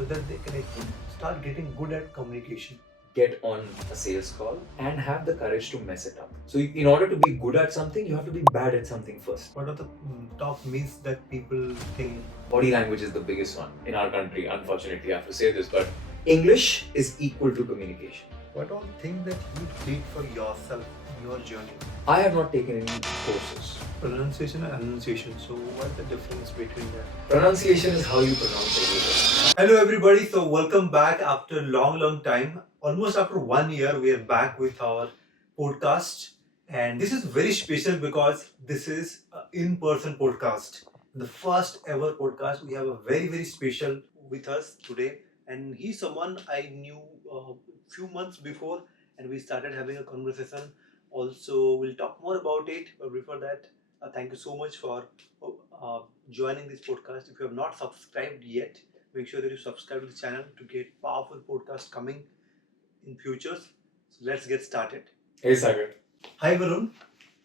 so that they can actually start getting good at communication. Get on a sales call and have the courage to mess it up. So, in order to be good at something, you have to be bad at something first. What are the top myths that people think? Body language is the biggest one in our country, unfortunately. I have to say this, but English is equal to communication. What all things that you did for yourself in your journey? I have not taken any courses. Pronunciation and Annunciation. So, what's the difference between that? Pronunciation is how you pronounce everything. Hello, everybody. So, welcome back after a long time. Almost after 1 year, we are back with our podcast. And this is very special because this is an in-person podcast. The first ever podcast. We have a very special with us today. And he's someone I knew a few months before, and we started having a conversation. Also, we'll talk more about it. But before that, thank you so much for joining this podcast. If you have not subscribed yet, make sure that you subscribe to the channel to get powerful podcasts coming in futures. So let's get started. Hey, Sagar. Hi, Varun.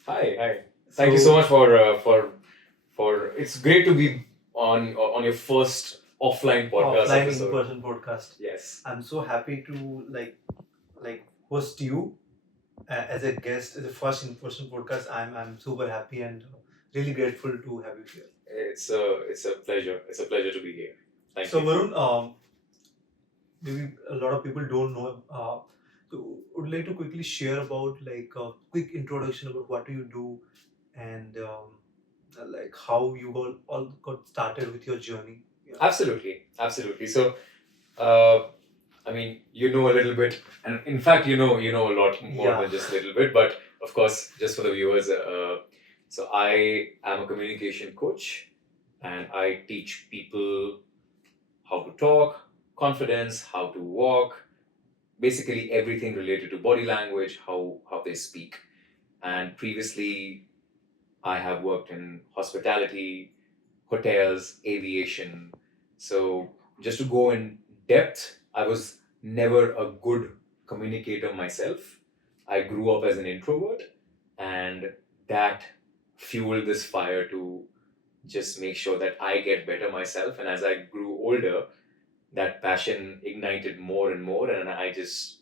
Hi. Thank you so much for. It's great to be on your first offline podcast Offline episode. in-person podcast. Yes. I'm so happy to like host you as a guest, as a first in-person podcast. I'm super happy and really grateful to have you here. It's a pleasure. It's a pleasure to be here. Thank So you. Varun, maybe a lot of people don't know. So would like to quickly share about like a quick introduction about what do you do and like how you all got started with your journey. Yeah. Absolutely. So, I mean, you know a little bit, and in fact, you know a lot more Yeah. than just a little bit. But of course, just for the viewers, so I am a communication coach, and I teach people how to talk, confidence, how to walk, basically everything related to body language, how they speak. And previously, I have worked in hospitality, hotels, aviation. So just to go in depth, I was never a good communicator myself. I grew up as an introvert, and that fueled this fire to just make sure that I get better myself. And as I grew older, that passion ignited more and more, and I just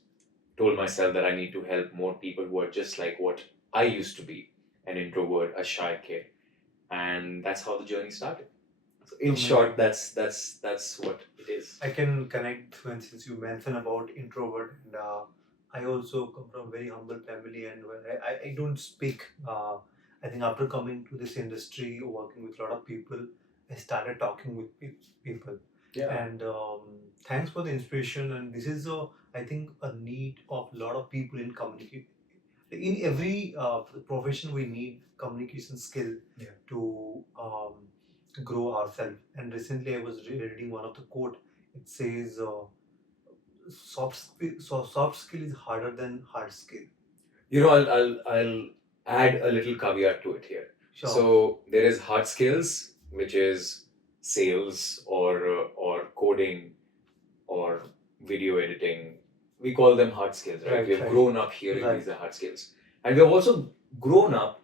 told myself that I need to help more people who are just like what I used to be, an introvert, a shy kid. And that's how the journey started. So in Amazing. short, that's what it is. I can connect when since you mentioned about introvert and I also come from a very humble family and when I don't speak. I think after coming to this industry, working with a lot of people, I started talking with people. Yeah. And thanks for the inspiration. And this is I think a need of a lot of people in communicate. In every profession, we need communication skill to grow ourselves. And recently, I was reading one of the quote. It says, "Soft skill is harder than hard skill." You know, I'll add a little caveat to it here. Sure. So there is hard skills, which is sales or coding or video editing. We call them hard skills, right? Right, We have right. grown up hearing Right. these are hard skills, and we have also grown up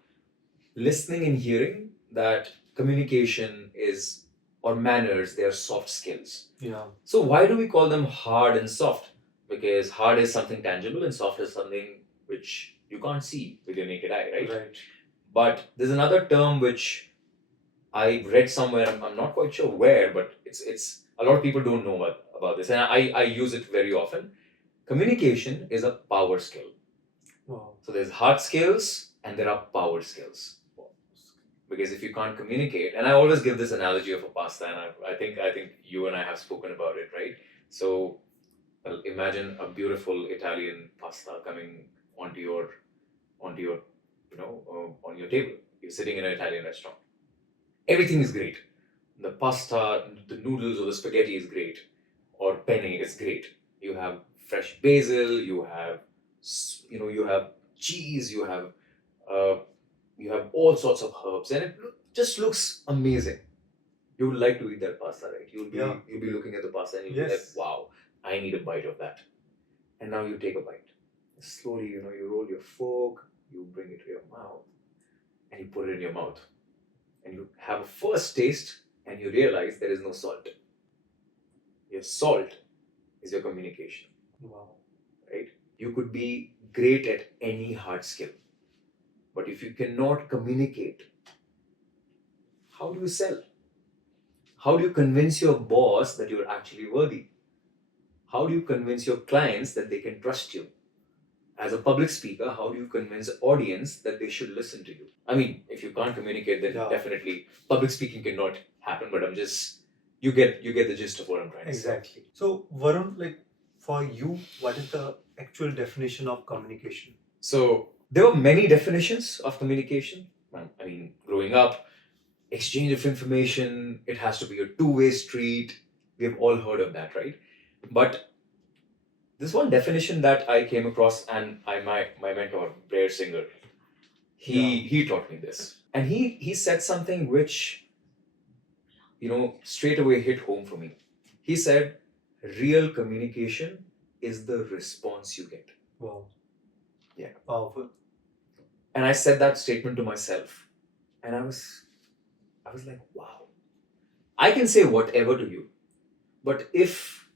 listening and hearing that communication is or manners. They are soft skills. Yeah. So why do we call them hard and soft? Because hard is something tangible and soft is something which you can't see with your naked eye, right? Right. But there's another term which I read somewhere. I'm not quite sure where, but it's a lot of people don't know about this, and I use it very often. Communication is a power skill. Wow. So there's hard skills and there are power skills. Because if you can't communicate, and I always give this analogy of a pasta, and I think you and I have spoken about it, right? So, well, imagine a beautiful Italian pasta coming onto your on your table. You're sitting in an Italian restaurant. Everything is great. The pasta, the noodles, or the spaghetti is great, or penne is great. You have fresh basil. You have cheese. You have all sorts of herbs, and it just looks amazing. You would like to eat that pasta, right? You'll be looking at the pasta and you'll be like, wow, I need a bite of that. And now you take a bite. Slowly, you roll your fork, you bring it to your mouth, and you put it in your mouth. And you have a first taste and you realize there is no salt. Your salt is your communication, Wow. right? You could be great at any hard skill, but if you cannot communicate, how do you sell? How do you convince your boss that you're actually worthy? How do you convince your clients that they can trust you? As a public speaker, how do you convince the audience that they should listen to you? I mean, if you can't communicate, then Yeah. definitely public speaking cannot happen. But I'm just you get the gist of what I'm trying to say. Exactly. So, Varun, like for you, what is the actual definition of communication? So there were many definitions of communication. I mean, growing up, exchange of information, it has to be a two-way street. We have all heard of that, right? But this one definition that I came across, and my mentor, Blair Singer, he taught me this. And he said something which, straight away hit home for me. He said, real communication is the response you get. Wow. Yeah. Powerful. And I said that statement to myself. And I was like, wow. I can say whatever to you. But if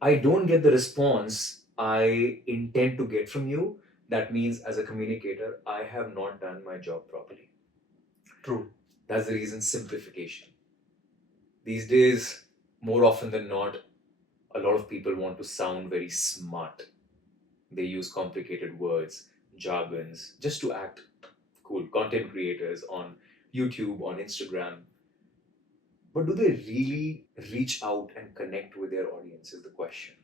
I don't get the response I intend to get from you, that means as a communicator, I have not done my job properly. True. That's the reason simplification. These days, more often than not, a lot of people want to sound very smart. They use complicated words, jargons, just to act cool. Content creators on YouTube, on Instagram. But do they really reach out and connect with their audience is the question.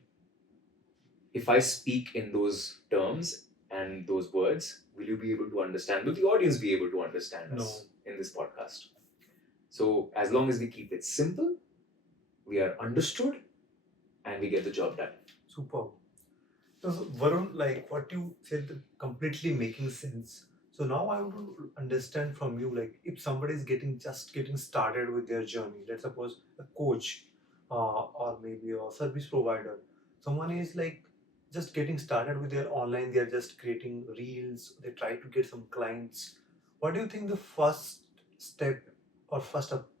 If I speak in those terms and those words, will you be able to understand? Will the audience be able to understand us in this podcast? So as long as we keep it simple, we are understood, and we get the job done. Superb. So, Varun, like what you said, completely making sense. So now I want to understand from you, like if somebody is just getting started with their journey, let's suppose a coach, or maybe a service provider, someone is like just getting started with their online, they are just creating reels, they try to get some clients. What do you think the first step or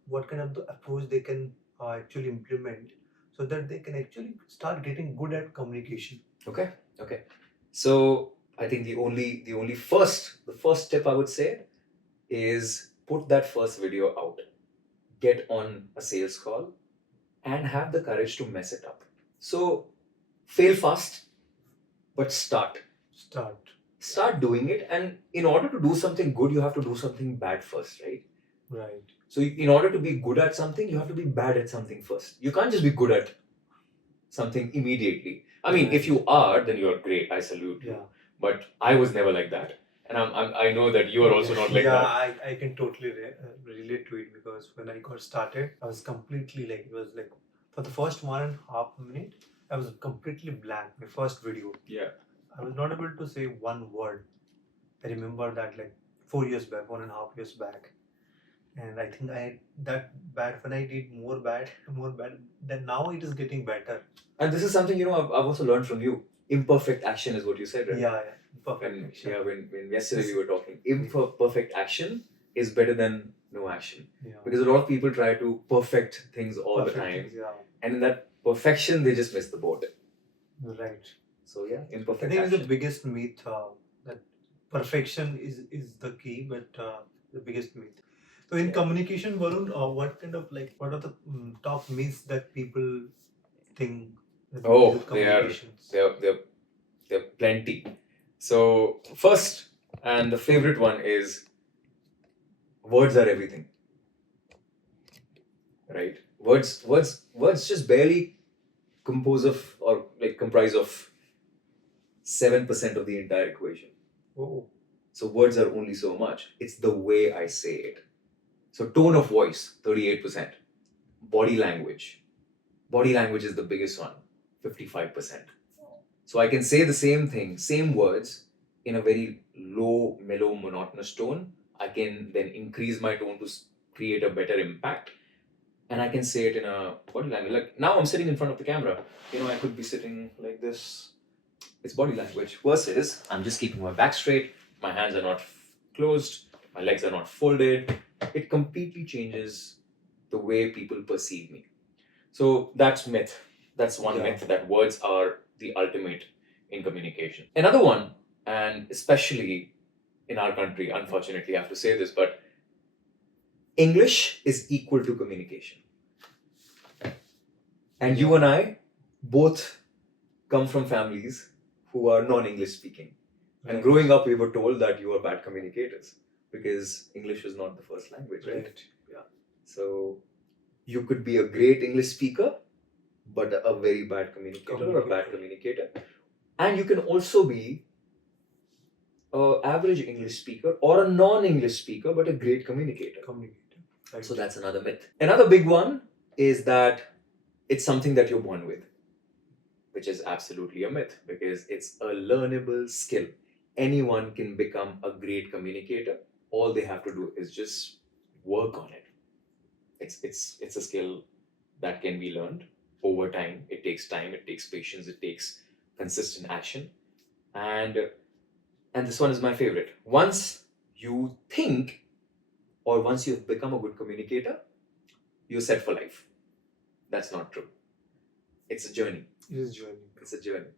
what kind of the approach they can actually implement so that they can actually start getting good at communication? Okay. So I think the first step I would say is put that first video out, get on a sales call, and have the courage to mess it up. So fail fast, but start. Start doing it, and in order to do something good, you have to do something bad first, right? Right. So in order to be good at something, you have to be bad at something first. You can't just be good at something immediately. I mean, if you are, then you are great. I salute you. Yeah. But I was never like that, and I know that you are also not like that. I can totally relate to it because when I got started, I was completely like, it was like for the first 1.5 minute, I was completely blank. My first video, Yeah. I was not able to say one word. I remember that like 4 years back, 1.5 years back. And I think I that bad when I did more bad, more bad. Then now it is getting better. And this is something I've also learned from you. Imperfect action is what you said, right? Yeah. Perfect And action. when yesterday we were talking, imperfect action is better than no action. Yeah. Because a lot of people try to perfect things all the time, Things, yeah. and in that perfection, they just miss the boat. Right. So yeah, I imperfect think it's the action. biggest myth that perfection is the key, but the biggest myth. So in Yeah. communication, Varun, what are the top myths that people think that Oh, with there are communications? there are plenty. So first and the favorite one is words are everything. Right? Words just barely comprise of 7% of the entire equation. Oh, So words are only so much. It's the way I say it. So tone of voice, 38%. Body language. Body language is the biggest one, 55%. So I can say the same thing, same words in a very low, mellow, monotonous tone. I can then increase my tone to create a better impact. And I can say it in a body language. Like now I'm sitting in front of the camera. I could be sitting like this. It's body language. Versus I'm just keeping my back straight, my hands are not closed, my legs are not folded. It completely changes the way people perceive me. So that's myth. That's one Yeah. myth, that words are the ultimate in communication. Another one, and especially in our country, unfortunately, I have to say this, but English is equal to communication. And you and I both come from families who are non-English speaking. And Right. growing up, we were told that you are bad communicators because English is not the first language, right? Right. Yeah. So you could be a great English speaker, but a very bad communicator or a bad communicator. And you can also be an average English speaker or a non-English speaker, but a great communicator. Right. So that's another myth. Another big one is that it's something that you're born with, which is absolutely a myth because it's a learnable skill. Anyone can become a great communicator. All they have to do is just work on it. It's a skill that can be learned over time. It takes time, it takes patience, it takes consistent action. And this one is my favorite. Once you think, or once you've become a good communicator, you're set for life. That's not true. It's a journey. It is a journey. It's a journey.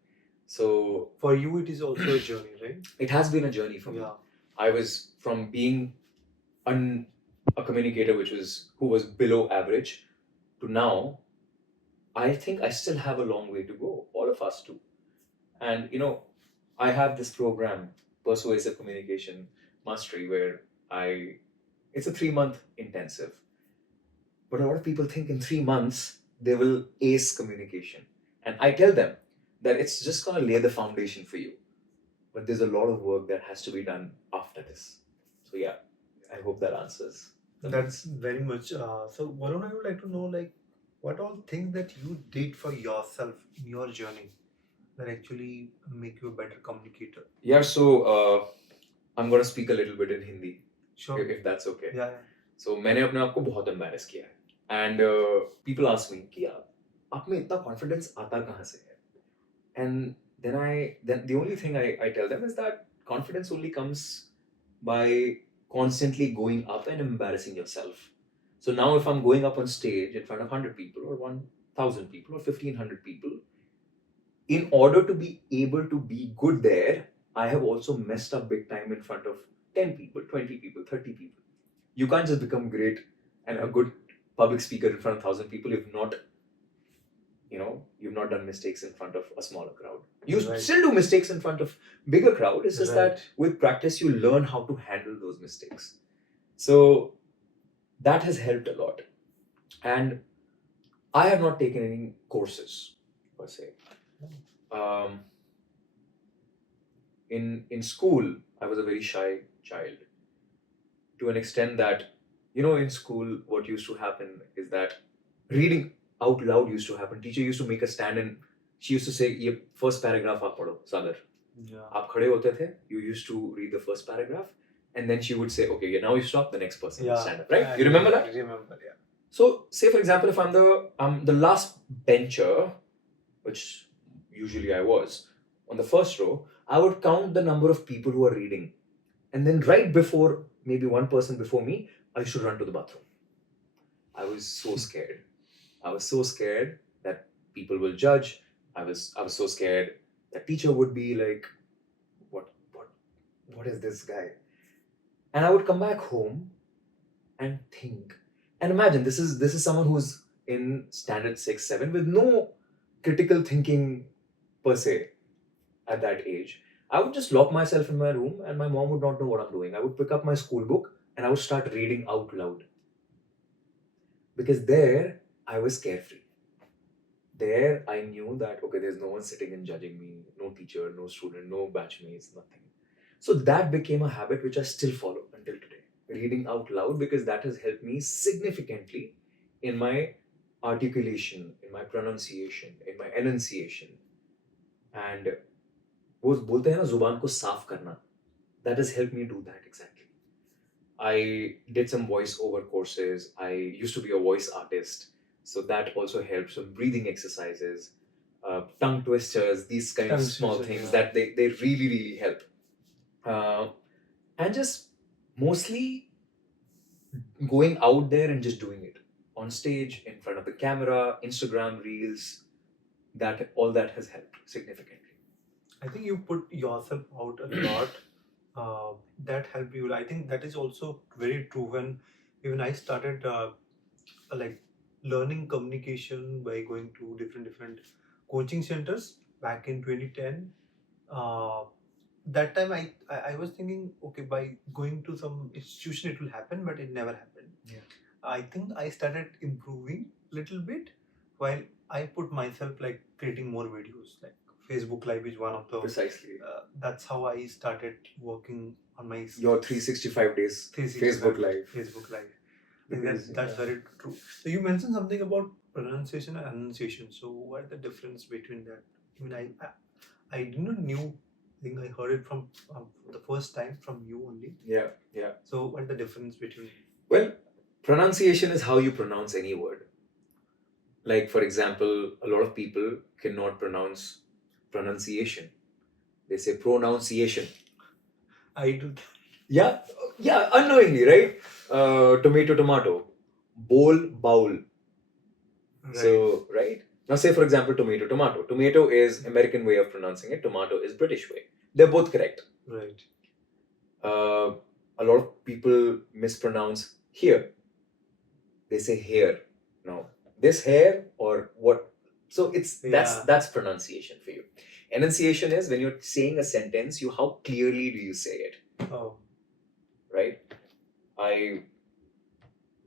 So For you, it is also a journey, right? it has been a journey for me. Yeah. I was from being a communicator who was below average to now. I think I still have a long way to go. All of us do. And I have this program, Persuasive Communication Mastery, where it's a 3-month intensive. But a lot of people think in 3 months they will ace communication. And I tell them that it's just going to lay the foundation for you. But there's a lot of work that has to be done after this. So yeah, I hope that answers. That's very much. So Varun, I would like to know, like, what all things that you did for yourself in your journey that actually make you a better communicator. Yeah, so I'm going to speak a little bit in Hindi, Sure. if that's okay. Yeah. So मैंने अपने आप को बहुत embarrass किया है. And people ask me कि आप में इतना confidence आता कहाँ से है? And then the only thing I tell them is that confidence only comes by constantly going up and embarrassing yourself. So now if I'm going up on stage in front of 100 people or 1,000 people or 1,500 people, in order to be able to be good there, I have also messed up big time in front of 10 people, 20 people, 30 people. You can't just become great and a good public speaker in front of 1,000 people if not, you've not done mistakes in front of a smaller crowd. You Right. still do mistakes in front of bigger crowd. It's just Right. that with practice, you learn how to handle those mistakes. So that has helped a lot. And I have not taken any courses per se. In school, I was a very shy child, to an extent that, in school, what used to happen is that reading out loud used to happen. Teacher used to make us stand and she used to say, "Ye first paragraph aap padho, Sagar." Yeah. Aap khade hote the, you used to read the first paragraph, and then she would say, "Okay, yeah, now you stop, the next person will stand up," right? You remember that? I remember, yeah. So, say for example, if I'm the last bencher, which usually I was, on the first row, I would count the number of people who are reading. And then right before, maybe one person before me, I used to run to the bathroom. I was so scared. I was so scared that people will judge. I was so scared that teacher would be like, what is this guy? And I would come back home and think. And imagine, this is someone who's in standard 6, 7 with no critical thinking per se at that age. I would just lock myself in my room and my mom would not know what I'm doing. I would pick up my school book and I would start reading out loud. Because there, I was carefree. There, I knew that, okay, there's no one sitting and judging me, no teacher, no student, no batchmates, nothing. So that became a habit which I still follow until today. Reading out loud, because that has helped me significantly in my articulation, in my pronunciation, in my enunciation. And वो बोलते हैं ना जुबान को साफ करना, that has helped me do that exactly. I did some voice over courses. I used to be a voice artist, so that also helps. Some breathing exercises, tongue twisters, these kind of small things that they really, really help. And just mostly going out there and just doing it on stage, in front of the camera, Instagram reels, that all that has helped significantly. I think you put yourself out a lot. That helped you. I think that is also very true. When even I started like learning communication by going to different coaching centers back in 2010. Uh, that time I was thinking, okay, by going to some institution it will happen, but it never happened. Yeah. I think I started improving little bit while I put myself like creating more videos. Like Facebook Live is one of the Precisely. that's how I started working on my Your 365 days 365 Facebook Live. Facebook Live. I think Because, that's yeah. very true. So you mentioned something about pronunciation and annunciation. So what is the difference between that? I mean, I didn't knew. I think I heard it from the first time from you only. Yeah, yeah. So what is the difference between? Well, pronunciation is how you pronounce any word. Like, for example, a lot of people cannot pronounce pronunciation. They say pronunciation. I do. Yeah, yeah, unknowingly, right? Tomato, tomato. Bowl, bowl. Right. So, right? Now, say, for example, tomato, tomato. Tomato is American way of pronouncing it. Tomato is British way. They're both correct. Right. A lot of people mispronounce here. They say hair. No, this hair or what? So it's Yeah. that's pronunciation for you. Enunciation is when you're saying a sentence. You how clearly do you say it? Oh. Right?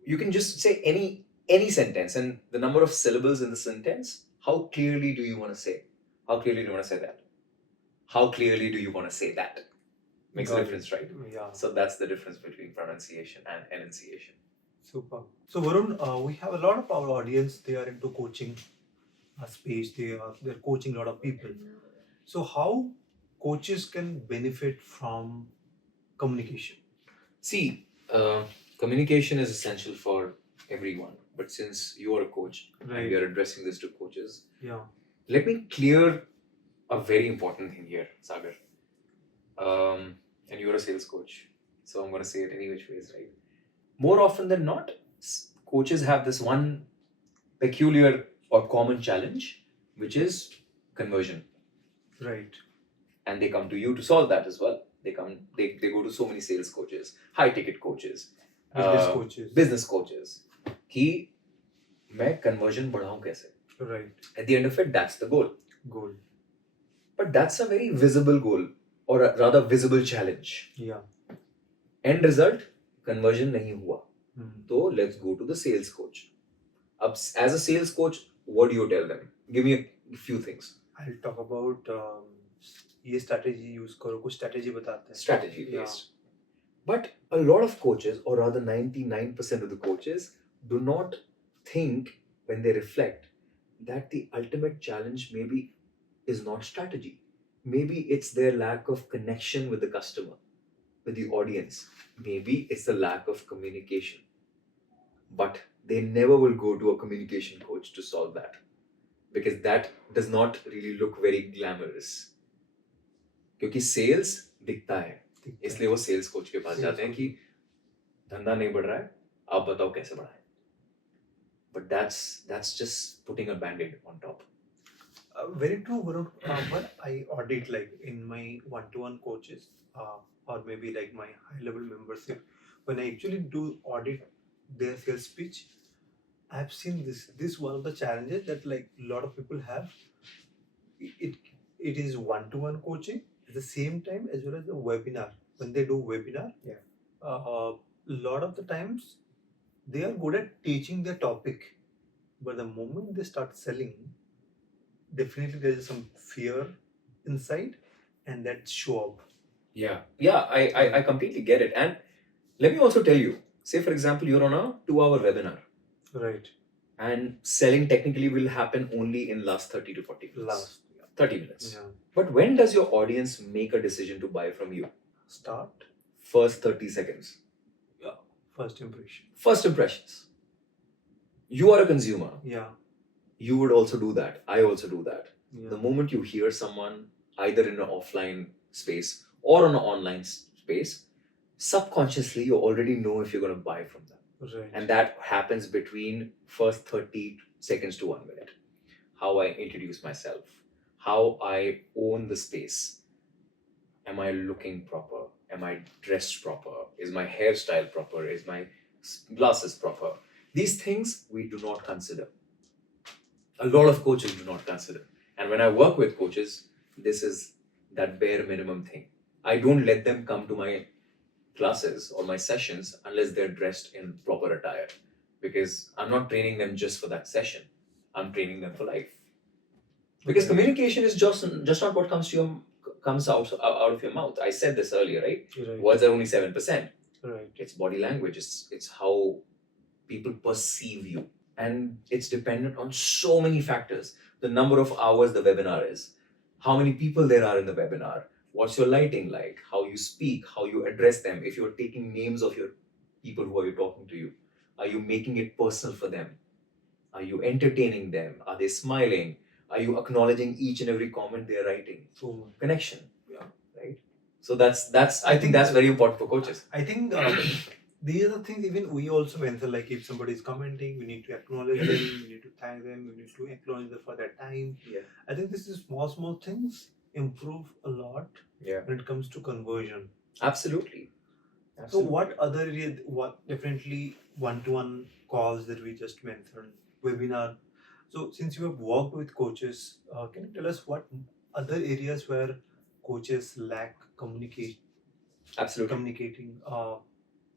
You can just say any sentence and the number of syllables in the sentence. How clearly do you want to say? How clearly do you want to say that? How clearly do you want to say that? Makes a Got it. difference, right? Yeah. So that's the difference between pronunciation and enunciation. Super. So Varun, we have a lot of our audience. They are into coaching space. They're coaching a lot of people. So how coaches can benefit from communication? See, communication is essential for everyone. But since you are a coach and Right. we are addressing this to coaches, Yeah. let me clear a very important thing here, Sagar. And you're a sales coach, so I'm going to say it any which ways, right? More often than not, coaches have this one peculiar or common challenge, which is conversion. Right. And they come to you to solve that as well. They go to so many sales coaches, high ticket coaches, business coaches कि मैं conversion बढ़ाऊं कैसे. Right. At the end of it, that's the goal. Goal. But that's a very visible goal or a rather visible challenge. Yeah. End result, conversion नहीं हुआ. Hmm. So let's go to the sales coach. As a sales coach, what do you tell them? Give me a few things. I'll talk about ये strategy use करो, कुछ strategy बताते हैं. Strategy Yeah. based. But a lot of coaches, or rather 99% of the coaches, do not think when they reflect that the ultimate challenge maybe is not strategy. Maybe it's their lack of connection with the customer, with the audience. Maybe it's the lack of communication. But they never will go to a communication coach to solve that because that does not really look very glamorous. क्योंकि sales दिखता है, इसलिए वो sales coach के पास जाते हैं कि धंधा नहीं बढ़ रहा है, आप बताओ कैसे बढ़ाएं. But that's just putting a band-aid on top. Very true, Varun. When I audit like in my one-to-one coaches, or maybe like my high-level membership, when I actually do audit their sales pitch, I've seen this one of the challenges that like a lot of people have. It is one-to-one coaching at the same time as well as the webinar. When they do webinar, Yeah. A lot of the times they are good at teaching their topic, but the moment they start selling, definitely there is some fear inside, and that show up. Yeah, I completely get it. And let me also tell you, say for example, you're on a 2-hour webinar. Right. And selling technically will happen only in last 30 to 40 minutes. Last. 30 minutes. Yeah. But when does your audience make a decision to buy from you? Start. First 30 seconds. Yeah. First impression. First impressions. You are a consumer. Yeah. You would also do that. I also do that. Yeah. The moment you hear someone either in an offline space or on an online space, subconsciously you already know if you're going to buy from them. Right. And that happens between first 30 seconds to 1 minute. how I introduce myself, how I own the space. Am I looking proper? Am I dressed proper? Is my hairstyle proper? Is my glasses proper? These things we do not consider. A lot of coaches do not consider. And when I work with coaches, this is that bare minimum thing. I don't let them come to my classes or my sessions unless they're dressed in proper attire, because I'm not training them just for that session. I'm training them for life. Because Right. communication is just not what comes out of your mouth. I said this earlier, right? Right. Words are only 7%. Right. It's body language. It's how people perceive you, and it's dependent on so many factors. The number of hours the webinar is, how many people there are in the webinar, what's your lighting like, how you speak, how you address them, if you're taking names of your people who are you talking to you, are you making it personal for them, are you entertaining them, are they smiling, are you acknowledging each and every comment they're writing. So, Connection. Right. So that's I think that's very important for coaches. I think these are the things even we also answer. Like if somebody is commenting, we need to acknowledge them, we need to thank them, we need to acknowledge them for their time. Yeah. I think this is small things improve a lot Yeah. when it comes to conversion. Absolutely. So what other area, what definitely one-to-one calls that we just mentioned, webinar. So since you have worked with coaches, can you tell us what other areas where coaches lack communication, Absolutely. communicating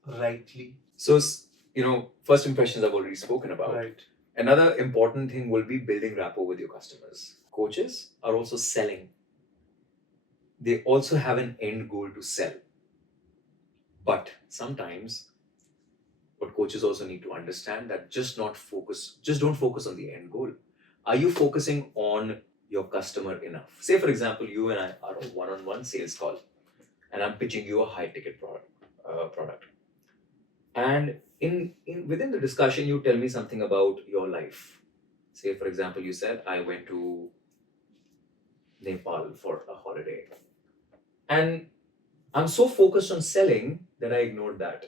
rightly? So, first impressions I've already spoken about. Right. Another important thing will be building rapport with your customers. Coaches are also selling. They also have an end goal to sell. But sometimes what coaches also need to understand that just don't focus on the end goal. Are you focusing on your customer enough? Say, for example, you and I are on one-on-one sales call, and I'm pitching you a high-ticket product. And in within the discussion, you tell me something about your life. Say, for example, you said, I went to Nepal for a holiday. And I'm so focused on selling that I ignored that.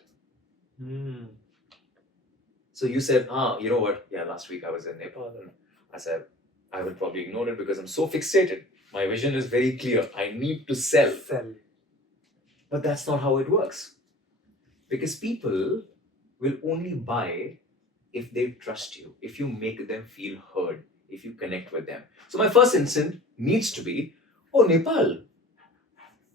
So you said, you know what? Yeah, last week I was in Nepal. And I said, I will probably ignore it because I'm so fixated. My vision is very clear. I need to sell. But that's not how it works. Because people will only buy if they trust you, if you make them feel heard, if you connect with them. So my first instinct needs to be, oh, Nepal.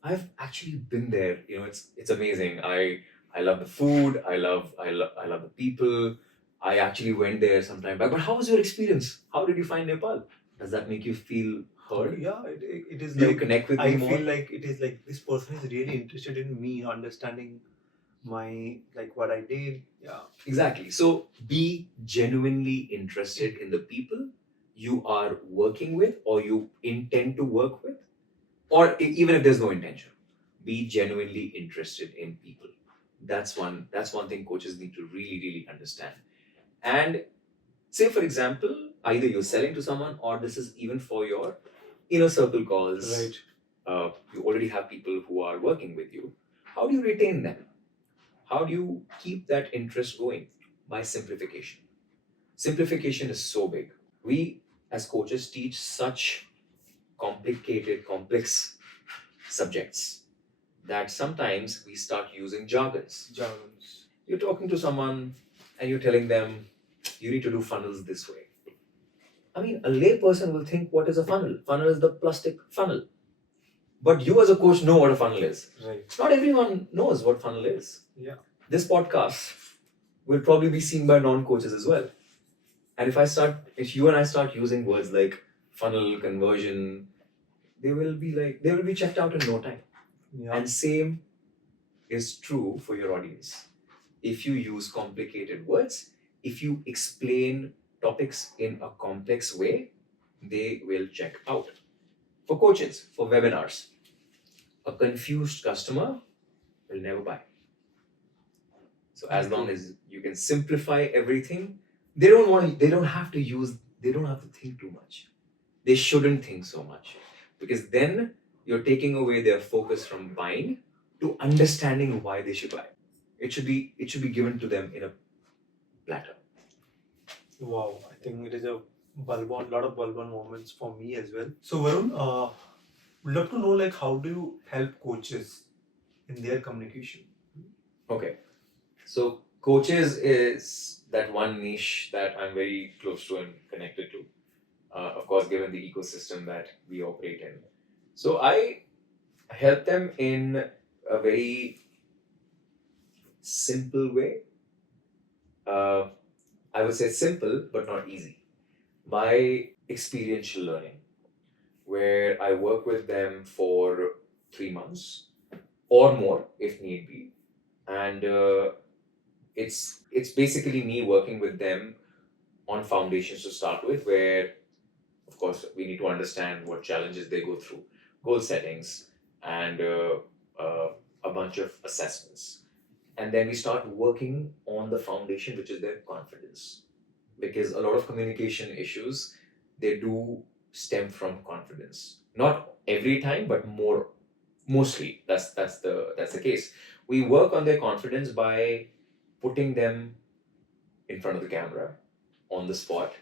I've actually been there. It's amazing. I love the food. I love the people. I actually went there some time back. But how was your experience? How did you find Nepal? Does that make you feel heard? Yeah, it is. Do you like connect with me I more? feel like it is like this person is really interested in me, understanding my like what I did. Yeah. Exactly. So be genuinely interested in the people you are working with or you intend to work with, or even if there's no intention, be genuinely interested in people. That's one thing coaches need to really understand. And say, for example, either you're selling to someone or this is even for your inner circle calls. Right. You already have people who are working with you. How do you retain them? How do you keep that interest going? By simplification. Simplification is so big. We as coaches teach such complicated, complex subjects that sometimes we start using jargons. You're talking to someone and you're telling them, you need to do funnels this way. I mean, a lay person will think, what is a funnel? Funnel is the plastic funnel. But you as a coach know what a funnel is. Right. Not everyone knows what funnel is. Yeah. This podcast will probably be seen by non-coaches as well. And if you and I start using words like funnel, conversion, they will be checked out in no time. Yeah. And same is true for your audience. If you use complicated words, if you explain topics in a complex way, they will check out. For coaches, for webinars, a confused customer will never buy. So as long as you can simplify everything, they don't have to think too much. They shouldn't think so much, because then you're taking away their focus from buying to understanding why they should buy. It should be given to them in a platter. Wow, I think it is a lot of Balban moments for me as well. So Varun, would love to know like how do you help coaches in their communication? Okay. So coaches is that one niche that I'm very close to and connected to. Of course, given the ecosystem that we operate in. So I help them in a very simple way. Uh, I would say simple, but not easy. By experiential learning, where I work with them for 3 months or more if need be. And it's basically me working with them on foundations to start with, where of course we need to understand what challenges they go through, goal settings, and a bunch of assessments. And then we start working on the foundation, which is their confidence, because a lot of communication issues, they do stem from confidence. Not every time, but mostly that's the case. We work on their confidence by putting them in front of the camera on the spot,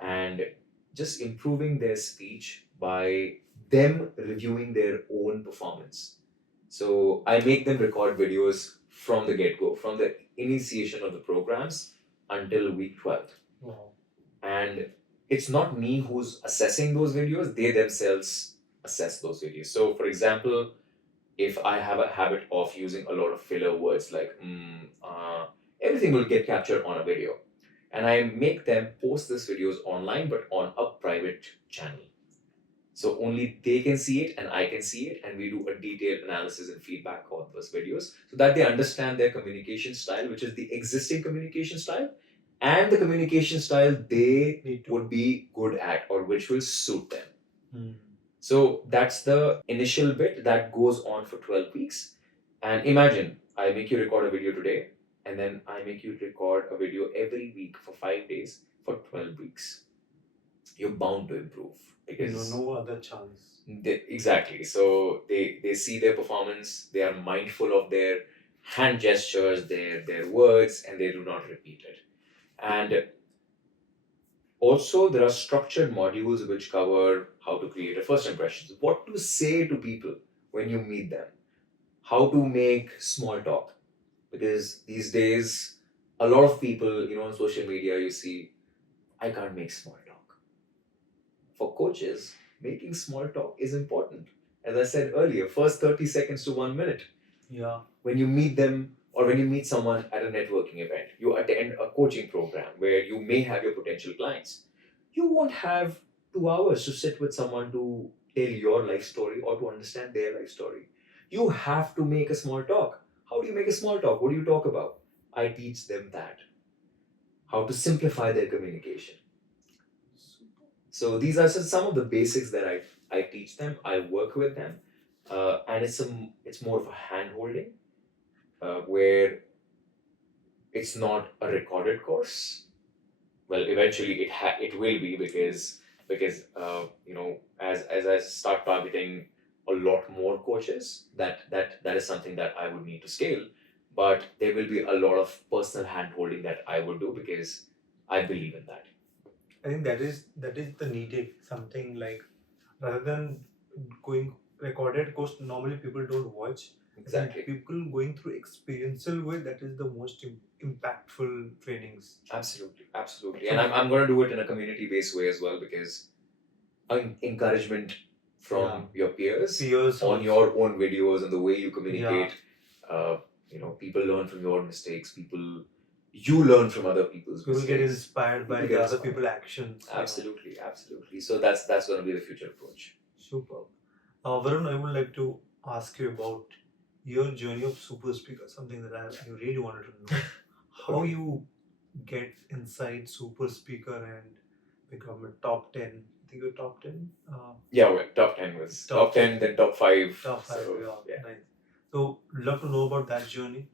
and just improving their speech by them reviewing their own performance. So I make them record videos from the get go, from the initiation of the programs until week 12. Wow. And it's not me who's assessing those videos, they themselves assess those videos. So, for example, if I have a habit of using a lot of filler words like everything will get captured on a video, and I make them post these videos online but on a private channel. So only they can see it and I can see it, and we do a detailed analysis and feedback on those videos so that they understand their communication style, which is the existing communication style, and the communication style they would be good at or which will suit them. So that's the initial bit that goes on for 12 weeks. And imagine I make you record a video today, and then I make you record a video every week for 5 days for 12 weeks. You're bound to improve because no other chance. exactly. So they see their performance, they are mindful of their hand gestures, their words, and they do not repeat it. And also, there are structured modules which cover how to create a first impression, what to say to people when you meet them, how to make small talk. Because these days, a lot of people, on social media, you see, I can't make small talk. For coaches, making small talk is important. As I said earlier, first 30 seconds to 1 minute. Yeah. When you meet them or when you meet someone at a networking event, you attend a coaching program where you may have your potential clients. You won't have 2 hours to sit with someone to tell your life story or to understand their life story. You have to make a small talk. How do you make a small talk? What do you talk about? I teach them that. How to simplify their communication. So these are just some of the basics that I teach them. I work with them, and it's more of a hand holding, where it's not a recorded course. Well, eventually it will be, because as I start targeting a lot more coaches, that is something that I would need to scale. But there will be a lot of personal hand holding that I would do because I believe in that. I think that is the needed something like rather than going recorded course. Normally people don't watch. Exactly. People going through experiential way, that is the most impactful trainings. Absolutely. And I'm going to do it in a community based way as well, because encouragement from your peers Peers on also. your own videos and the way you communicate. People learn from your mistakes. You learn from other people's People mistakes. get inspired by People the get other inspired. people's actions. Absolutely. So that's going to be the future approach. Super. Varun, I would like to ask you about your journey of super speaker, something that I really wanted to know. How Okay. you get inside super speaker and become a top 10. I think you're top 10. Yeah, well, top 10 was top 10, then top 5. Top 5, So, yeah. nice. So, love to know about that journey.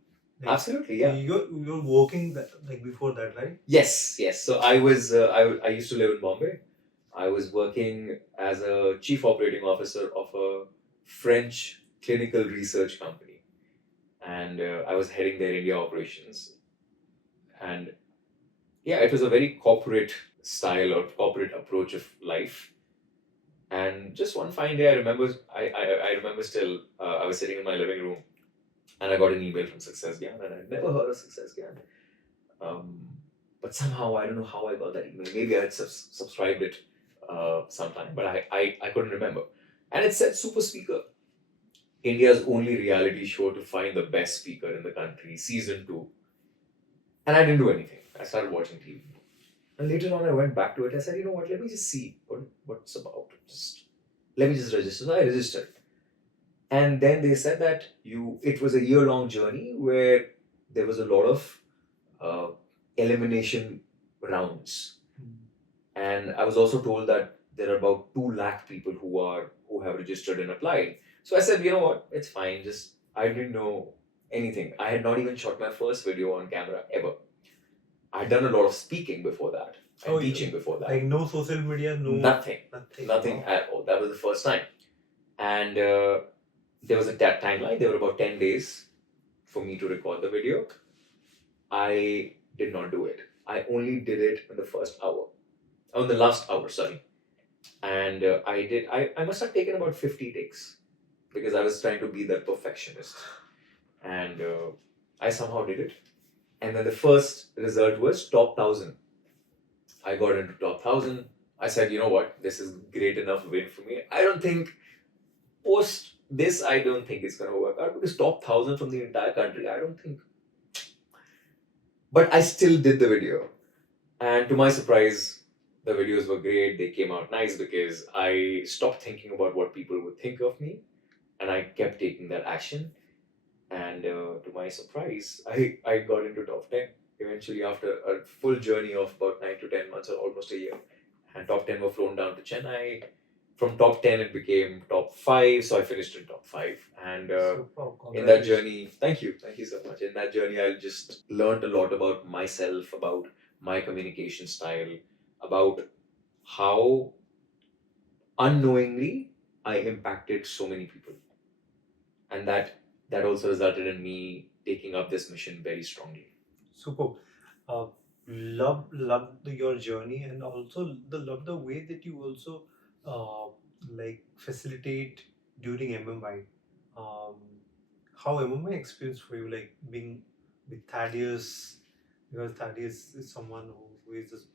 Absolutely, yeah. You're working like before that, right? Yes. So I used to live in Bombay. I was working as a chief operating officer of a French clinical research company, and I was heading their India operations. And yeah, it was a very corporate style or corporate approach of life. And just one fine day, I remember still, I was sitting in my living room and I got an email from Success Gyan, and I'd never heard of Success Gyan. Um, but somehow, I don't know how I got that email. Maybe I had subscribed it sometime, but I couldn't remember. And it said Super Speaker, India's only reality show to find the best speaker in the country, season 2. And I didn't do anything. I started watching TV. And later on, I went back to it. I said, you know what, let me just see what's about. Let me just register. So I registered. And then they said that it was a year-long journey where there was a lot of uh, elimination rounds. And I was also told that there are about 2 lakh people who have registered and applied. So I said, you know what, it's fine. Just I didn't know anything. I had not even shot my first video on camera ever. I had done a lot of speaking before that and teaching before that. Like no social media, no Nothing Wow. at all. That was the first time. And there was a timeline. There were about 10 days for me to record the video. I did not do it. I only did it in the first hour. On the last hour, sorry. And I must have taken about 50 takes because I was trying to be that perfectionist. And I somehow did it. And then the first result was top 1000. I got into top 1000. I said, you know what, this is great enough win for me. I don't think post this, I don't think it's going to work out because top 1000 from the entire country, I don't think. But I still did the video. And to my surprise, the videos were great. They came out nice because I stopped thinking about what people would think of me and I kept taking that action. And to my surprise, I got into top 10 eventually after a full journey of about 9 to 10 months or almost a year. And top 10 were flown down to Chennai. From top 10, it became top 5. So I finished in top 5. And in that journey, thank you so much. In that journey, I just learned a lot about myself, about my communication style, about how unknowingly I impacted so many people. And that also resulted in me taking up this mission very strongly. Superb. Uh, love your journey, and also love the way that you also like facilitate during MMI. Um, how MMI experience for you, like being with Thaddeus, because Thaddeus is someone who is just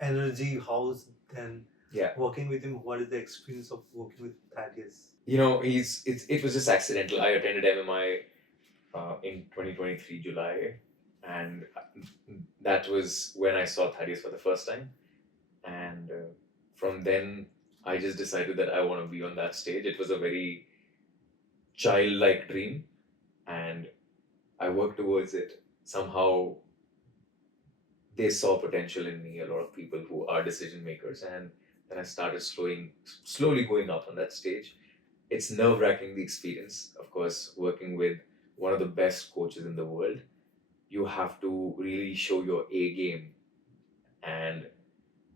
energy house. Then Yeah. working with him, what is the experience of working with Thaddeus? You know, it was just accidental. I attended MMI in 2023 July, and that was when I saw Thaddeus for the first time. And from then, I just decided that I want to be on that stage. It was a very childlike dream, and I worked towards it. Somehow, they saw potential in me. A lot of people who are decision makers, and then I started slowly going up on that stage. It's nerve wracking, the experience, of course, working with one of the best coaches in the world. You have to really show your A game. And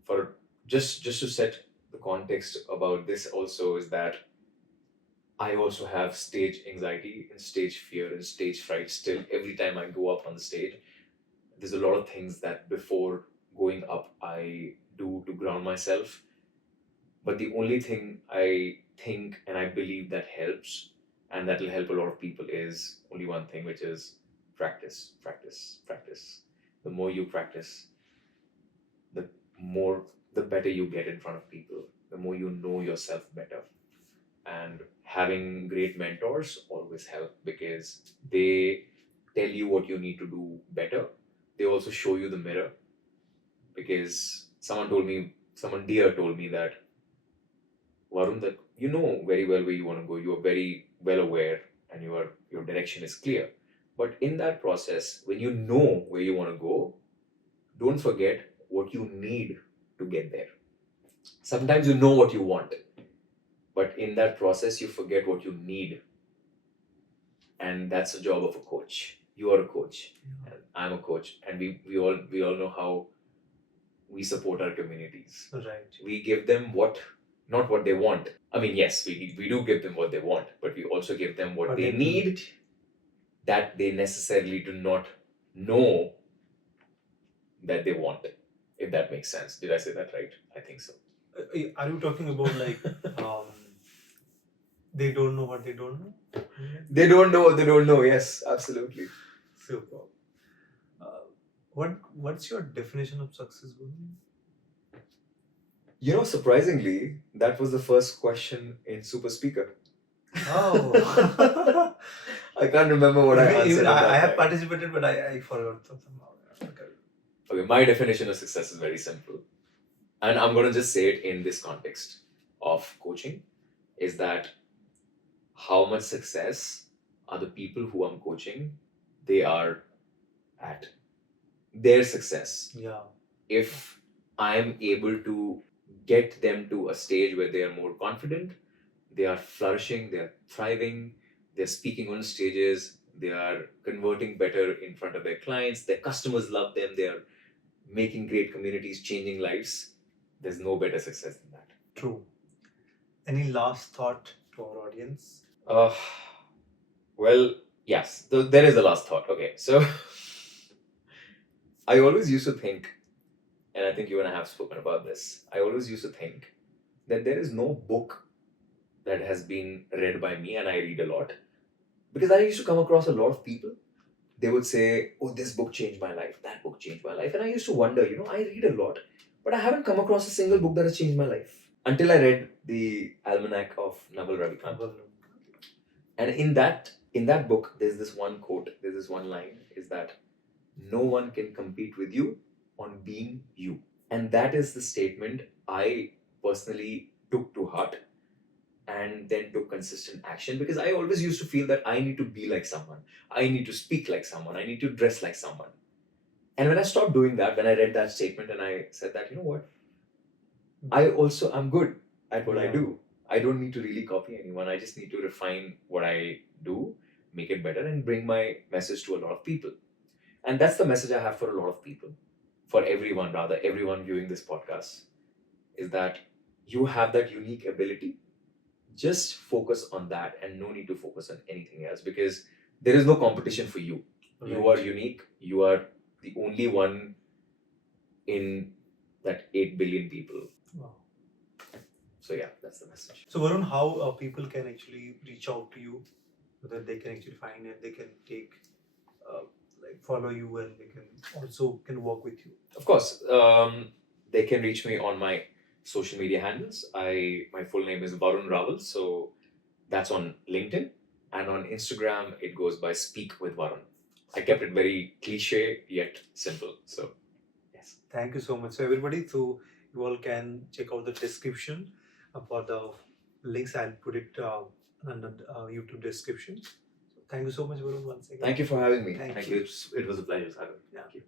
for just to set the context about this also is that I also have stage anxiety and stage fear and stage fright still every time I go up on the stage. There's a lot of things that before going up I do to ground myself. But the only thing I think and I believe that helps and that will help a lot of people is only one thing, which is practice, practice, practice. The more you practice, the more, the better you get in front of people, the more you know yourself better. And having great mentors always help because they tell you what you need to do better. They also show you the mirror because someone dear told me that, Varun, that you know very well where you want to go. You are very well aware, and your direction is clear. But in that process, when you know where you want to go, don't forget what you need to get there. Sometimes you know what you want, but in that process, you forget what you need, and that's the job of a coach. You are a coach, and I'm a coach, and we all know how we support our communities. Right. We give them not what they want. I mean, yes, we do give them what they want, but we also give them what they need that they necessarily do not know that they want. If that makes sense. Did I say that right? I think so. Are you talking about like um, they don't know what they don't know? They don't know what they don't know. Yes, absolutely. Super. Uh, what's your definition of success, Varun? You know, surprisingly, that was the first question in Super Speaker. Oh. I can't remember what I answered. Even at that I have time. participated, but I forgot somehow. Okay. Okay, my definition of success is very simple. And I'm going to just say it in this context of coaching is that how much success are the people who I'm coaching, they are at their success. Yeah. If I'm able to get them to a stage where they are more confident, they are flourishing, they are thriving, they're speaking on stages, they are converting better in front of their clients, their customers love them, they are making great communities, changing lives. There's no better success than that. True. Any last thought to our audience? Well, yes, there is a last thought. Okay, so I always used to think, and I think you and I have spoken about this, I always used to think that there is no book that has been read by me, and I read a lot. Because I used to come across a lot of people. They would say, oh, this book changed my life, that book changed my life. And I used to wonder, I read a lot, but I haven't come across a single book that has changed my life. Until I read the Almanac of Naval Ravikant. And in that book, there's this one quote, there's this one line, is that no one can compete with you on being you. And that is the statement I personally took to heart and then took consistent action, because I always used to feel that I need to be like someone, I need to speak like someone, I need to dress like someone. And when I stopped doing that, when I read that statement and I said that, you know what, I'm good at what I Yeah. do. I don't need to really copy anyone. I just need to refine what I do, make it better, and bring my message to a lot of people. And that's the message I have for a lot of people, for everyone, rather, everyone viewing this podcast, is that you have that unique ability. Just focus on that and no need to focus on anything else, because there is no competition for you. You are unique. You are the only one in that 8 billion people. Wow. So yeah, that's the message. So Varun, how people can actually reach out to you, so that they can actually find and they can take like follow you, and they can also can work with you. Of course, they can reach me on my social media handles. My full name is Varun Rawal, so that's on LinkedIn, and on Instagram it goes by Speak with Varun. I kept it very cliche yet simple. So yes. Thank you so much. So everybody, so you all can check out the description for the links. I'll put it under the YouTube description. So thank you so much, Varun, once again. Thank you for having me. Thank Thank you. you. It was a pleasure, Sagar. Yeah. Thank you.